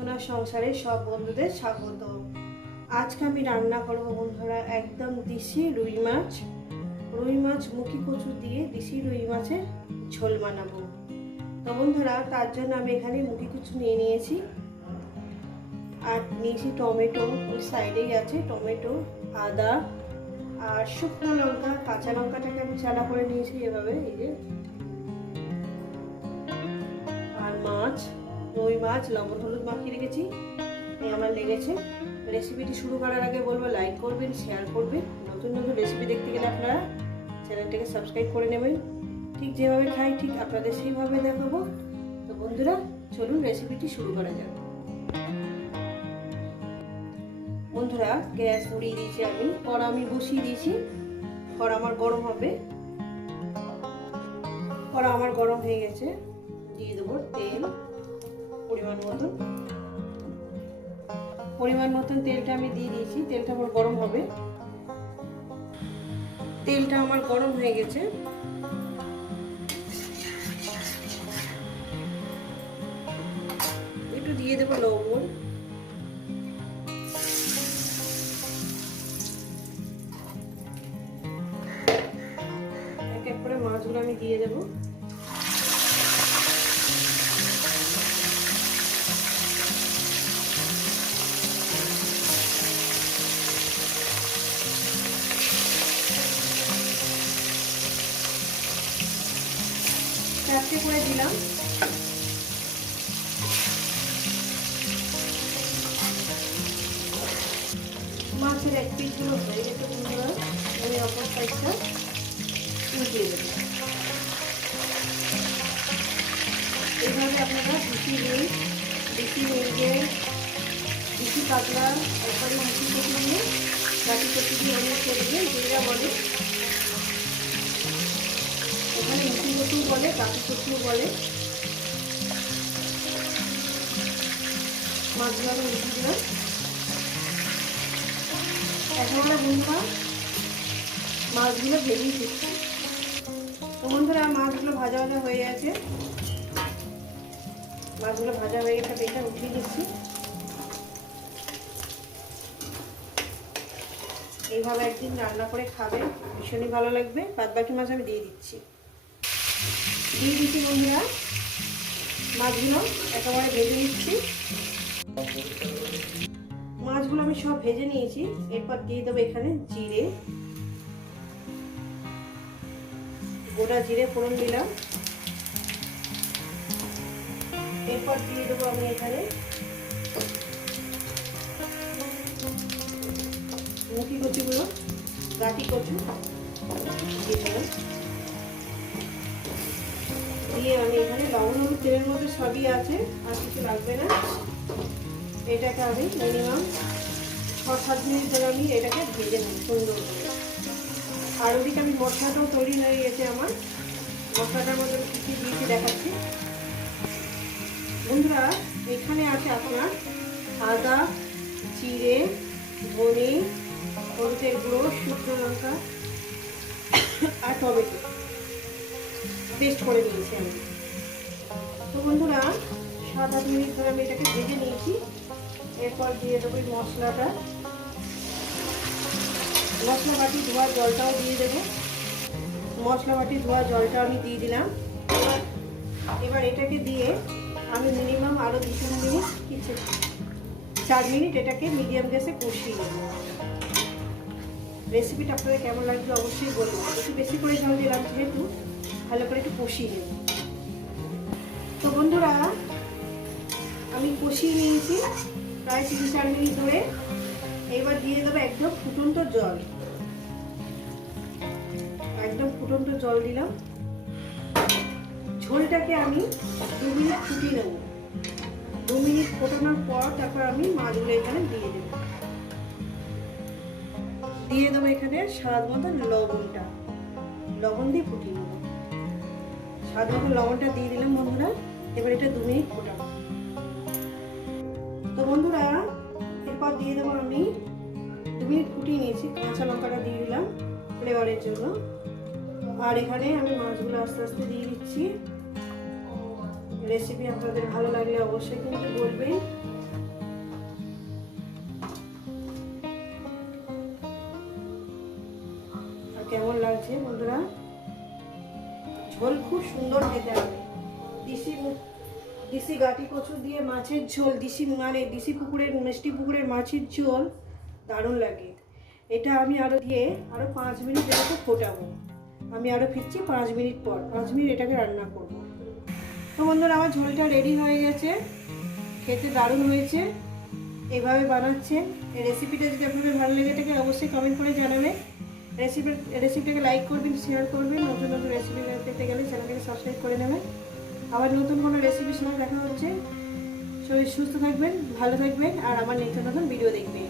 সোনার সংসারে সব বন্ধুদের স্বাগত। আজকে আমি রান্না করব বন্ধুরা একদম দিশি রুই মাছ। রুই মাছ মুখি কচু দিয়ে দিশি রুই মাছের ঝোল বানাবো। তো বন্ধুরা, তার জন্য আমি এখানে মুখি কচু নিয়ে নিয়েছি। আর নিয়েছি টমেটো, ওই সাইডেই আছে টমেটো, আদা আর শুকনো লঙ্কা, কাঁচা লঙ্কাটাকে আমি চালা করে নিয়েছি এভাবে, এই যে। রুই মাছ, লবণ হলুদ মাখিয়ে রেখেছি। আমার লেগেছে। রেসিপিটি শুরু করার আগে বলব লাইক করবেন শেয়ার করবেন। নতুন নতুন রেসিপি দেখতে গেলে আপনারা চ্যানেলটাকে সাবস্ক্রাইব করে নেবেন। ঠিক যেভাবে খাই, ঠিক আপনাদের সেইভাবে দেখাবো। তো বন্ধুরা, চলুন রেসিপিটি শুরু করা যাক। বন্ধুরা, গ্যাস ধরিয়ে দিয়েছি আমি। কড়া আমি বসিয়ে দিয়েছি। কড়া আমার গরম হবে। কড়া আমার গরম হয়ে গেছে। দিয়ে দেবো তেল। পরিমাণ মতন। পরিমাণ মতন তেলটা আমি দিয়ে দিয়েছি। তেলটা আমার গরম হবে। তেলটা আমার গরম হয়ে গেছে। একটু দিয়ে দেবো লবণ। এক এক করে মাছগুলো আমি দিয়ে দেবো। চারটে করে দিলাম। মাছের এক পিসগুলো হয়ে গেছে বন্ধুরা। আমি অপর সাইডটা উল্টিয়ে দেবো। এইভাবে আপনারা বেশি রুই বেশি মুরগে বেশি পাতলা একবারে মুখি করতে নিয়ে বাকি করতে দিয়ে অনেক করবেন যেটা বলে। এখানে মুখি কচু বলে কচু বলে। মাছগুলো মুখি দিলাম এখন আমরা বন্ধুরা মাছগুলো ভেজেই দিচ্ছি তো বন্ধুরা মাছগুলো ভাজা ভাজা হয়ে গেছে। মাছগুলো ভাজা হয়ে গেছে এটা উঠিয়ে দিচ্ছি এইভাবে একদিন রান্না করে খাবে, ভীষণই ভালো লাগবে। বাদ বাকি মাছ আমি দিয়ে দিচ্ছি। দিয়ে দিচ্ছি বন্ধুরা মাছগুলো একেবারে ভেজে নিচ্ছি। মাছগুলো আমি সব ভেজে নিয়েছি। এরপর দিয়ে দেবো এখানে জিরে। গোটা জিরে ফোড়ন দিলাম। এরপর দিয়ে দেবো আমি এখানে মুখি কচুগুলো, গাটি কচু, দিয়ে দিয়ে আমি এখানে লবণ হলুদ তেলের মধ্যে সবই আছে, আর কিছু লাগবে না। এটাকে আমি মিনিমাম ছ সাত মিনিট ধরে আমি এটাকে ভেজে নিই সুন্দর করে। আর ওদিকে আমি মশলাটাও তৈরি হয়ে গেছে আমার। মশলাটার মধ্যে কী কী দিয়েছি দেখাচ্ছি। বন্ধুরা, এখানে আছে আপনার আদা, জিরে, ধনে, হলুদের গুঁড়ো, শুকনো লঙ্কা আর টমেটো। পেস্ট করে নিয়েছি আমি। তো বন্ধুরা, সাত আট মিনিট ধরে আমি এটাকে ভেজে নিয়েছি। এরপর দিয়ে দেবো এই মশলাটা। মশলা বাটি ধোয়া জলটাও দিয়ে দেবো। মশলা বাটি ধোয়া জলটা আমি দিয়ে দিলাম। এবার এটাকে দিয়ে আমি মিনিমাম আরও দু তিন মিনিট কিছু চার মিনিট এটাকে মিডিয়াম গ্যাসে কষিয়ে নেব। রেসিপিটা আপনাদের কেমন লাগবে অবশ্যই বলব একটু বেশি করে জল দিলাম যেহেতু। ভালো করে একটু কষিয়ে নেব। তো বন্ধুরা, আমি কষিয়ে নিয়েছি প্রায় তিন চার মিনিট ধরে। এবার দিয়ে দেবো একদম ফুটন্ত জল। একদম ফুটন্ত জল দিলাম। ঝোলটাকে আমি দু মিনিট ফুটিয়ে নেব। দু মিনিট ফোটানোর পর তারপর আমি মাছগুলো এখানে দিয়ে দেবো। দিয়ে দেবো এখানে স্বাদ মতো লবণটা। লবণ দিয়ে ফুটিয়ে নেব। আর দেখুন লবণটা দিয়ে দিলাম বন্ধুরা। এবার এটা দু মিনিট ফোটাবো। তো বন্ধুরা, এরপর দিয়ে দেবো আমি দু মিনিট ফুটিয়ে নিয়েছি, কাঁচা লঙ্কাটা দিয়ে দিলাম ফ্লেভারের জন্য। আর এখানে আমি মাছগুলো আস্তে আস্তে দিয়ে দিচ্ছি। রেসিপি আপনাদের ভালো লাগলে অবশ্যই কিন্তু বলবেন। কেমন লাগছে বন্ধুরা? ঝোল খুব সুন্দর খেতে হবে। দিশি দিশি গাটি কচু দিয়ে মাছের ঝোল, দিশি মানে দিশি পুকুরের, মিষ্টি পুকুরের মাছের ঝোল দারুণ লাগে। এটা আমি আরও দিয়ে আরও পাঁচ মিনিট এটাকে ফোটাবো। আমি আরও ফিরছি পাঁচ মিনিট পর, পাঁচ মিনিট এটাকে রান্না করব। তো বন্ধুরা, আমার ঝোলটা রেডি হয়ে গেছে। খেতে দারুণ হয়েছে। এভাবে বানাচ্ছেন। এই রেসিপিটা যদি আপনাদের ভালো লেগে থাকে, অবশ্যই কমেন্ট করে জানাবেন। রেসিপি রেসিপিটাকে লাইক করবেন শেয়ার করবেন, নতুন নতুন রেসিপি পেতে গেলে চ্যানেলটাকে সাবস্ক্রাইব করে নেবেন। আবার নতুন কোনো রেসিপির সঙ্গে দেখা হচ্ছে। শরীর সুস্থ থাকবেন, ভালো থাকবেন, আর আমার নিত্য নতুন ভিডিও দেখবেন।